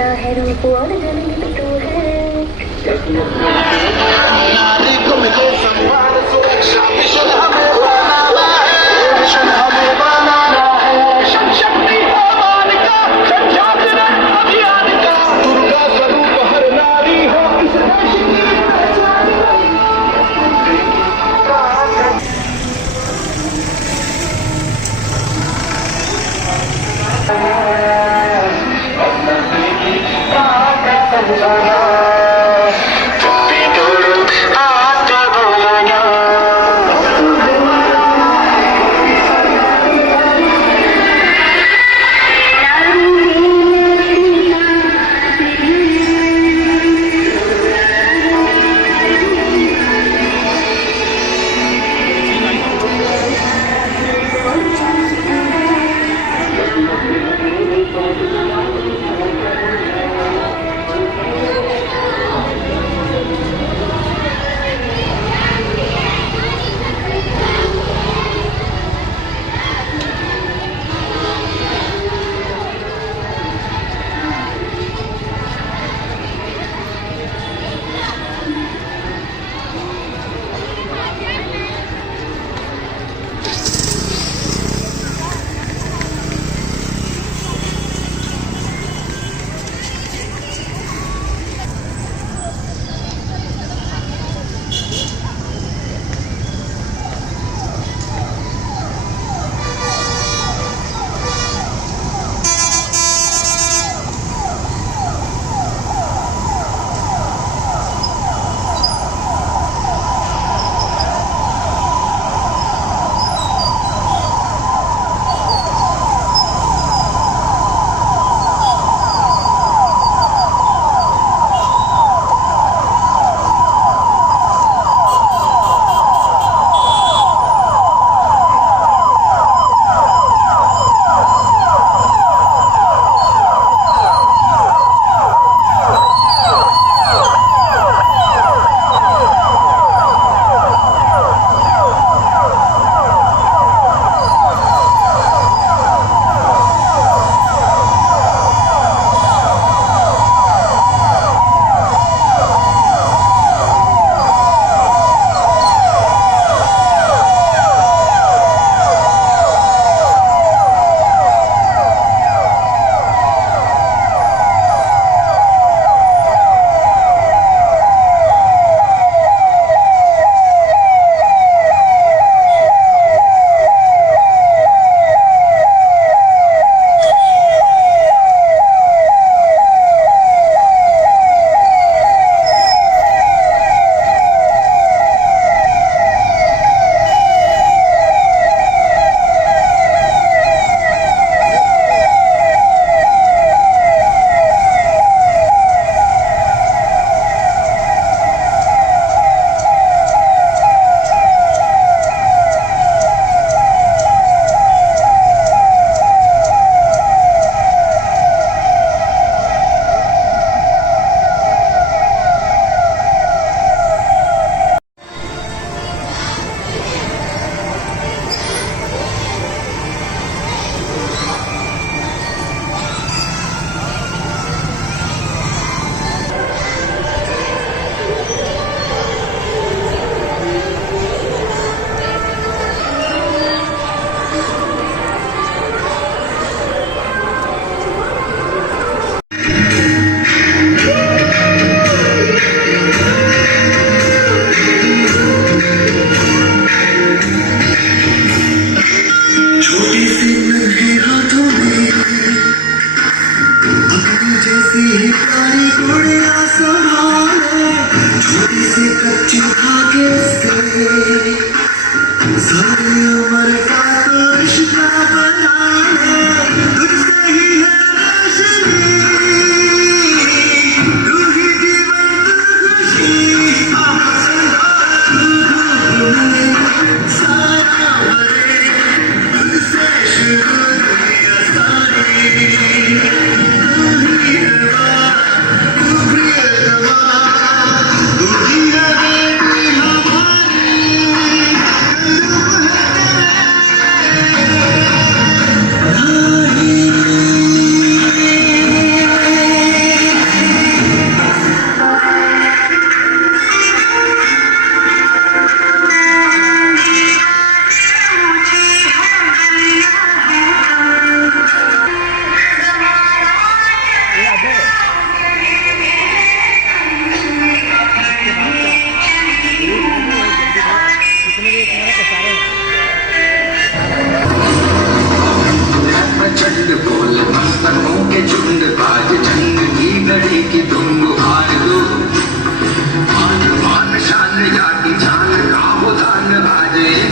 का है रूप और जन्नत तू है। नारी को मिले सम्मान सुरक्षा मिशन हमें बनाना है, मिशन हमें बनाना है। शक्ति अभियान का संचालन अभियान का दुर्गा स्वरूप हर नारी हो इस देश की पहचान।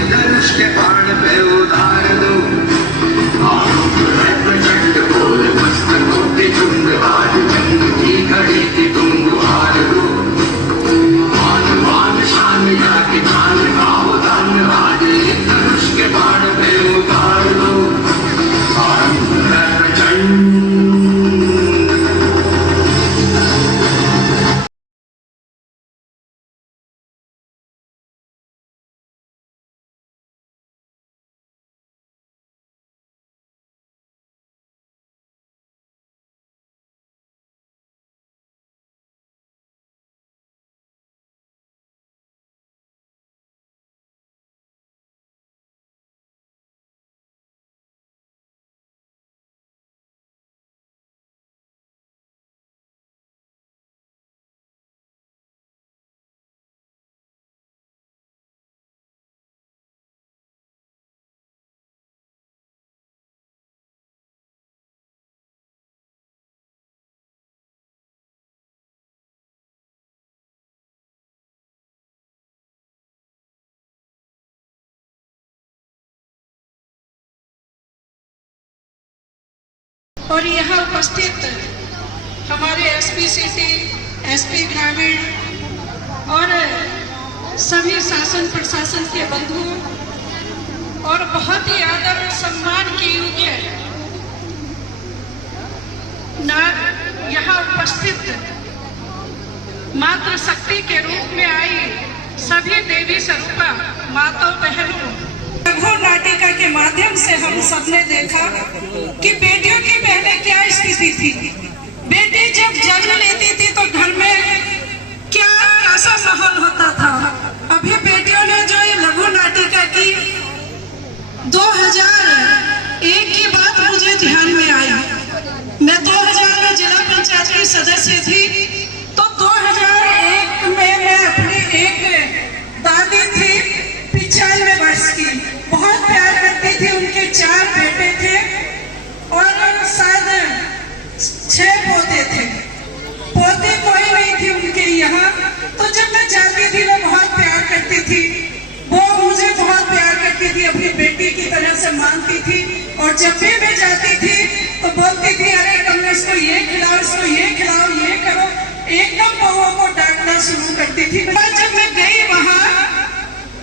धनुष के बाण पे उतार दो। प्रचंड बोल मस्तकों के तुंग, आज जंग की घड़ी की तुम गुहार दो। मान मान शान या कि जान गाओ दान, आज धनुष के बाण पे उतार दो। आरंभ है प्रचंड। और यहाँ उपस्थित हमारे एसपी सिटी, एसपी ग्रामीण और सभी शासन प्रशासन के बंधुओं और बहुत ही आदर और सम्मान के योग्य यहाँ उपस्थित मातृशक्ति के रूप में आई सभी देवी स्वरूपा माताओं बहनों, लघु नाटिका के माध्यम से हम सबने देखा कि बेटियों की पहले क्या स्थिति थी। बेटी जब जन्म लेती थी तो घर में क्या कैसा माहौल होता था। अभी बेटियों ने जो ये लघु नाटिका की 2001 की बात मुझे ध्यान में आई। मैं 2000 में जिला पंचायत की सदस्य थी, तो 2001 में मैं अपनी एक दादी थी 95 वर्ष की, बहुत प्यार करती थी। उनके 4 बेटे थे और शायद 6 पोते थे। पोते कोई नहीं थी उनके यहाँ। तो जब मैं जाती थी वो बहुत प्यार करती थी, वो मुझे बहुत प्यार करती थी, अपनी बेटी की तरह से मानती थी। और जब भी मैं जाती थी तो बोलती थी, अरे तुमने इसको ये खिलाओ, इसको ये खिलाओ, ये करो, एकदम बहुओं को डांटना शुरू करती थी। जब मैं गई वहाँ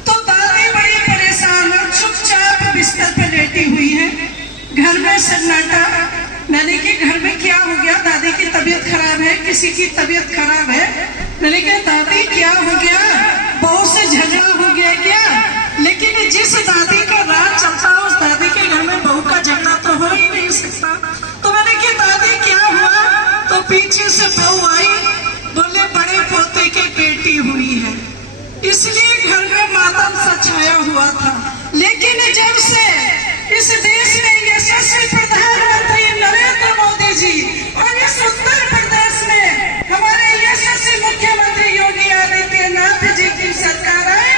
तो दादी बड़ी परेशान और चुपचाप बिस्तर पे लेटी हुई है। घर में सन्नाटा। मैंने कहा घर में क्या हो गया? दादी की तबीयत खराब है, किसी की तबीयत खराब है। मैंने कहा दादी क्या हो गया? बहू से झगड़ा हो गया क्या? लेकिन जिस दादी का राज चलता है उस दादी के घर में बहू का झगड़ा तो हो ही नहीं सकता। तो मैंने कहा दादी क्या हुआ? तो पीछे से बहू आई, बोले बड़े पोते की बेटी हुई है, इसलिए घर में मातम सा छाया हुआ था। लेकिन जब से इस देश में यशस्वी प्रधानमंत्री नरेंद्र मोदी जी और इस उत्तर प्रदेश में हमारे यशस्वी मुख्यमंत्री योगी आदित्यनाथ जी की सरकार आए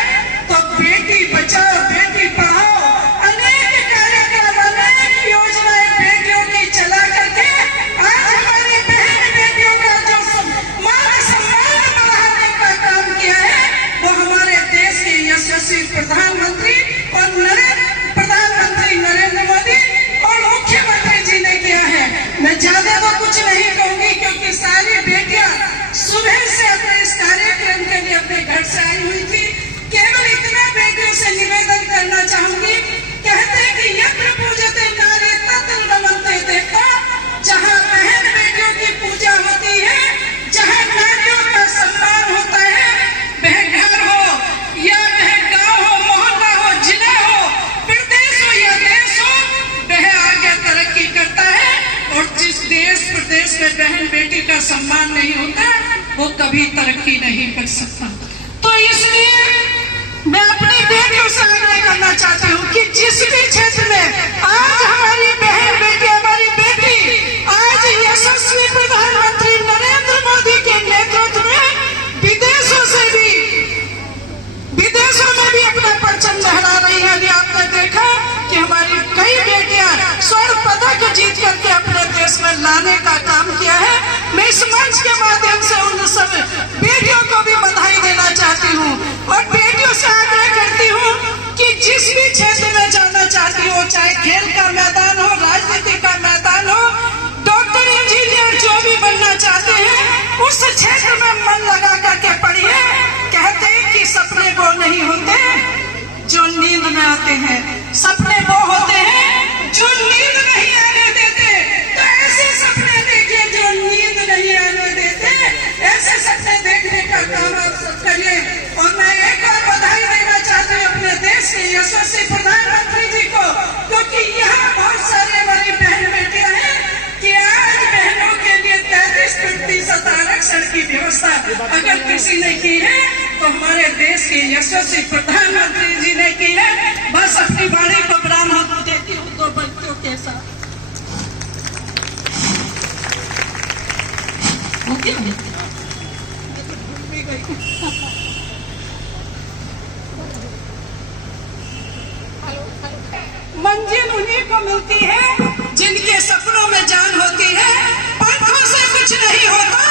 तो बेटी बचाओ बेटी पढ़ाओ अनेक कार्यक्रम, अनेक योजनाएं बेटियों की चला करके आज हमारी बहन बेटियों का जो मान सम्मान बढ़ाने का काम किया है वो हमारे देश के यशस्वी प्रधानमंत्री और प्रधानमंत्री नरेंद्र मोदी और मुख्यमंत्री जी ने किया है। मैं ज्यादा तो कुछ नहीं कहूंगी क्योंकि सारी बेटियां सुबह से अपने इस कार्यक्रम के लिए अपने घर से आई हुई थी। केवल इतना बेटियों से निवेदन करना चाहूंगी, कहते हैं कि यत्र पूजते नारी तत्र नमन्ते देवता। जहाँ बहन बेटियों की पूजा होती है, जहाँ नारियों का सम्मान होता है, वह घर हो या वह गांव हो, मोहल्ला हो, जिला हो, प्रदेश हो या देश हो, वह आगे तरक्की करता है। और जिस देश प्रदेश में बहन बेटी का सम्मान नहीं होता वो कभी तरक्की नहीं कर सकता। तो इसलिए मैं अपनी बेटियों से आग्रह करना चाहती हूँ कि जिस भी क्षेत्र में आज हमारी बहन बेटी, हमारी बेटी आज यशस्वी प्रधानमंत्री नरेंद्र मोदी के नेतृत्व में विदेशों में भी अपना परचम लहरा रही है। अभी आपने देखा कि हमारी कई बेटियां स्वर्ण पदक जीत करके अपने देश में लाने का काम किया है। मैं इस मंच के माध्यम से उन सब बेटियों को भी बधाई देना चाहती हूँ और बेटियों से आग्रह करती हूँ कि क्षेत्र में जाना चाहती हो, चाहे खेल का मैदान हो, राजनीति का मैदान हो, डॉक्टर इंजीनियर जो भी बनना चाहते हैं उस क्षेत्र में मन लगा करके पढ़िए। कहते हैं कि सपने वो नहीं होते जो नींद में आते हैं, सपने वो होते हैं जो नींद नहीं आने देते। तो ऐसे सपने देखिए जो नींद नहीं आने देते, ऐसे सपने देखने का काम आप सब करिए। और मैं एक और बधाई देना चाहती हूँ अपने देश के यशस्वी प्रधानमंत्री जी को, क्योंकि यहाँ बहुत सारे हमारी बहन बेटियां हैं कि आज बहनों के लिए 33% आरक्षण की व्यवस्था अगर किसी ने की है तो हमारे देश के यशस्वी प्रधानमंत्री जी ने की है। बस अपनी बाड़ी को प्रणाम देती हूँ 2 बच्चों के साथ। मंजिल उन्हीं को मिलती है जिनके सपनों में जान होती है। पंखों से कुछ नहीं होता,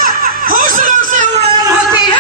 हौसलों से उड़ान होती है।